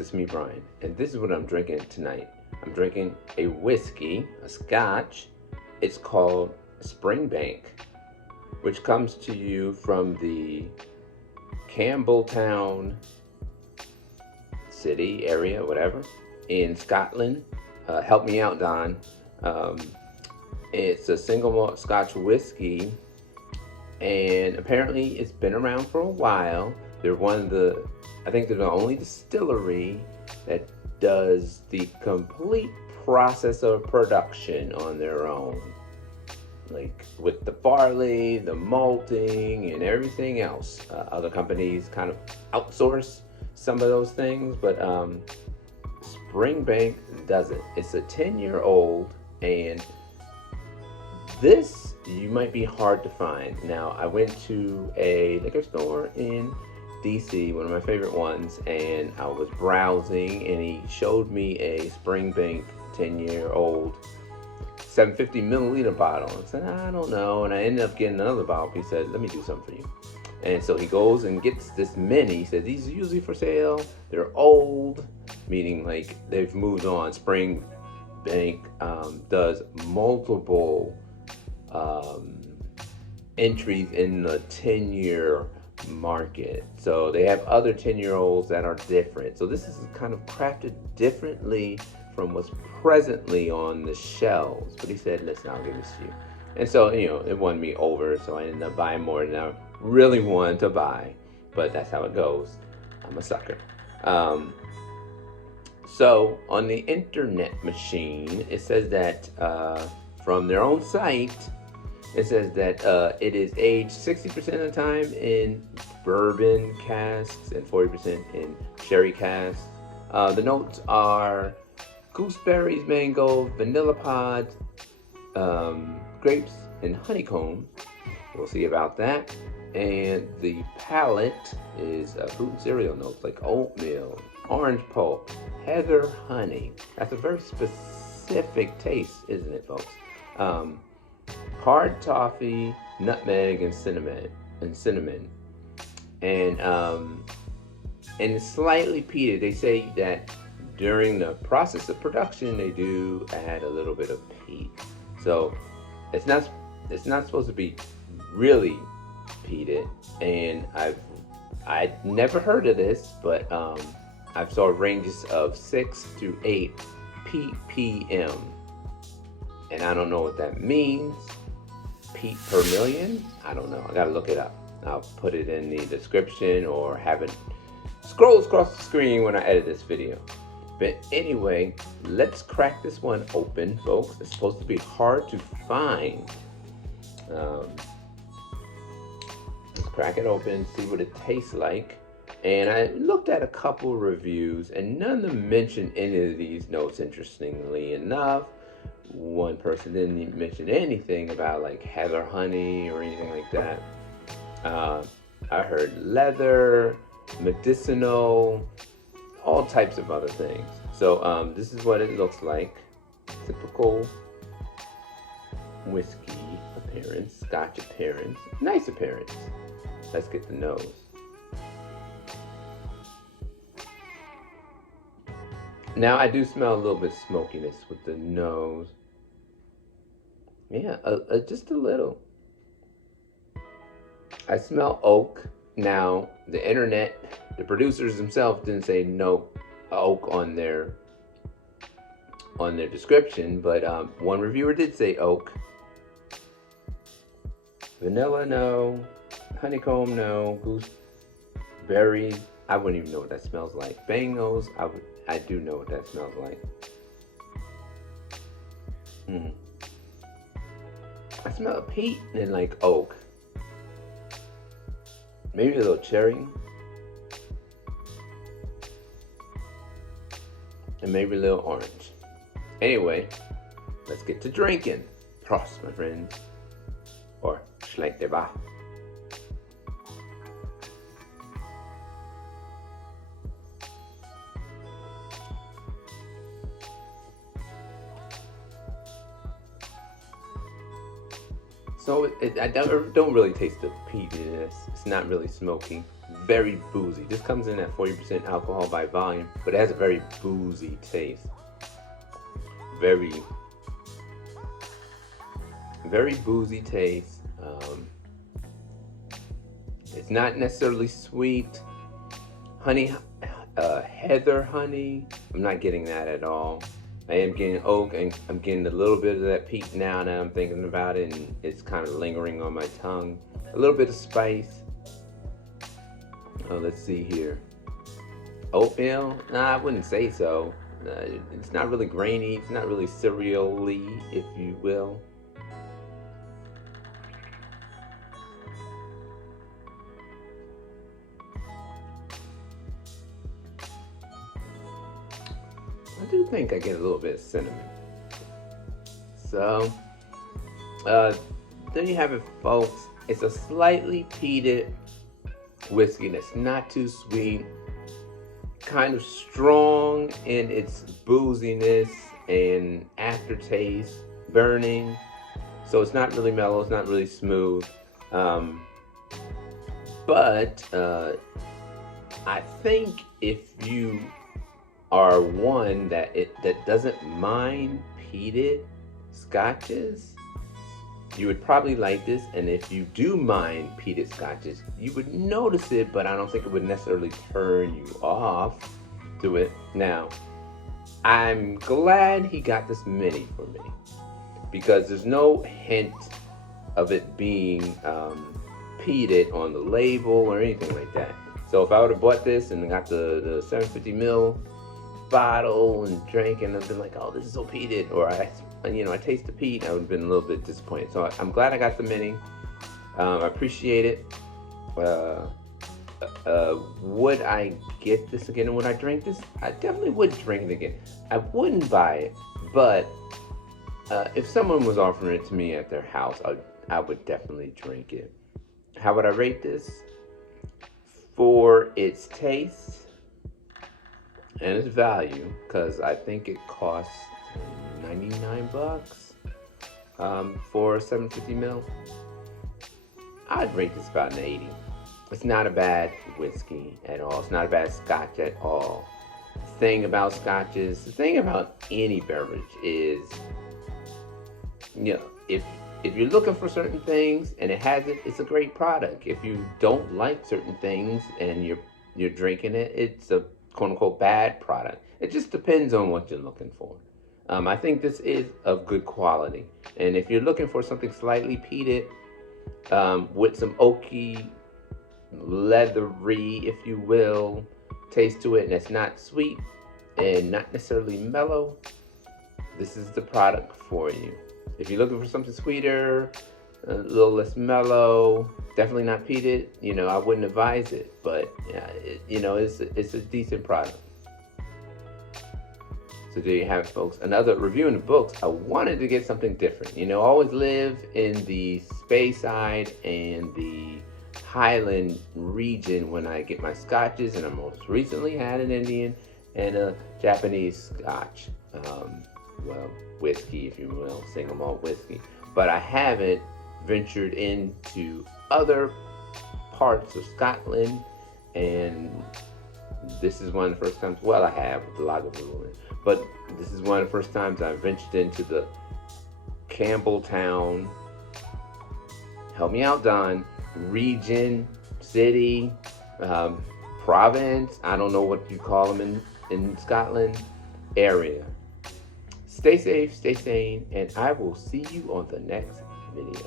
folks, it's me, Brian, and this is what I'm drinking tonight. I'm drinking a whiskey, a Scotch. It's called Springbank, which comes to you from the Campbelltown city area, whatever, in Scotland. Help me out, Don. It's a single malt Scotch whiskey, and apparently it's been around for a while. They're I think they're the only distillery that does the complete process of production on their own. Like with the barley, the malting, and everything else. Other companies kind of outsource some of those things, but Springbank does it. It's a 10-year-old, and this you might be hard to find. Now, I went to a liquor store in DC, one of my favorite ones, and I was browsing, and he showed me a Springbank 10-year-old 750 milliliter bottle. I said, I don't know, and I ended up getting another bottle. He said, let me do something for you. And so he goes and gets this mini. He said, these are usually for sale. They're old, meaning like they've moved on. Springbank does multiple entries in the 10-year market. So they have other 10-year-olds that are different. So this is kind of crafted differently from what's presently on the shelves. But he said, listen, I'll give this to you. And so, it won me over, so I ended up buying more than I really wanted to buy. But that's how it goes. I'm a sucker. So on the internet machine, it says that from their own site, it says that it is aged 60% of the time in bourbon casks and 40% in sherry casks. The notes are gooseberries, mango, vanilla pods, grapes, and honeycomb. We'll see about that. And the palate is fruit and cereal notes like oatmeal, orange pulp, heather honey. That's a very specific taste, isn't it, folks? Hard toffee, nutmeg, and cinnamon, and slightly peated. They say that during the process of production, they do add a little bit of peat. So it's not supposed to be really peated. And I'd never heard of this, but I've saw ranges of 6 to 8 ppm, and I don't know what that means. Peat per million? I don't know. I gotta look it up. I'll put it in the description or have it scroll across the screen when I edit this video. But anyway, let's crack this one open, folks. It's supposed to be hard to find. Let's crack it open, see what it tastes like. And I looked at a couple reviews, and none of them mentioned any of these notes, interestingly enough. One person didn't even mention anything about like heather honey or anything like that. I heard leather, medicinal, all types of other things. So this is what it looks like. Typical whiskey appearance, Scotch appearance, nice appearance. Let's get the nose. Now I do smell a little bit of smokiness with the nose. Yeah, just a little. I smell oak. Now, the internet, the producers themselves didn't say no oak on their description, but one reviewer did say oak. Vanilla, no. Honeycomb, no. Gooseberries, I wouldn't even know what that smells like. Bangos, I do know what that smells like. I smell peat and like oak. Maybe a little cherry. And maybe a little orange. Anyway, let's get to drinking. Prost, my friends. Or schlecht der Bach. So I don't really taste the peatiness. It's not really smoky. very boozy. This comes in at 40% alcohol by volume, but it has a very boozy taste. Very, very boozy taste. It's not necessarily sweet. Honey, heather honey, I'm not getting that at all. I am getting oak, and I'm getting a little bit of that peat now that I'm thinking about it, and it's kind of lingering on my tongue. A little bit of spice. Oh, let's see here. Oatmeal? Nah, I wouldn't say so. It's not really grainy. It's not really cereal-y, if you will. I do think I get a little bit of cinnamon. So, there you have it, folks. It's a slightly peated whiskey that's not too sweet, kind of strong in its booziness and aftertaste, burning. So it's not really mellow, it's not really smooth. But I think if you are one that doesn't mind peated scotches, you would probably like this. And if you do mind peated scotches, you would notice it, but I don't think it would necessarily turn you off to it. Now, I'm glad he got this mini for me, because there's no hint of it being peated on the label or anything like that. So if I would have bought this and got the 750ml bottle and drank and I've been like, oh, this is so peated, or I taste the peat, I would have been a little bit disappointed. So I'm glad I got the mini. I appreciate it. Would I get this again, and would I drink this? I definitely would drink it again. I wouldn't buy it, but if someone was offering it to me at their house, I would definitely drink it. How would I rate this? For its taste and its value, because I think it costs $99 for 750ml. I'd rate this about an 80. It's not a bad whiskey at all. It's not a bad scotch at all. The thing about scotches, the thing about any beverage is, if you're looking for certain things and it has it, it's a great product. If you don't like certain things and you're drinking it, it's a quote unquote bad product. It just depends on what you're looking for. I think this is of good quality. And if you're looking for something slightly peated, with some oaky, leathery, if you will, taste to it, and it's not sweet and not necessarily mellow, this is the product for you. If you're looking for something sweeter, a little less mellow, definitely not peated, I wouldn't advise it. But it's a decent product. So there you have it, folks. Another review in the books. I wanted to get something different. Always live in the Speyside and the Highland region when I get my scotches, and I most recently had an Indian and a Japanese scotch. Whiskey, if you will, single malt whiskey. But I haven't ventured into other parts of Scotland, and this is one of the first times. Well, I have with the Lagavulin, but this is one of the first times I've ventured into the Campbelltown, help me out, Don, region, city, province, I don't know what you call them in Scotland, area. Stay safe, stay sane, and I will see you on the next video.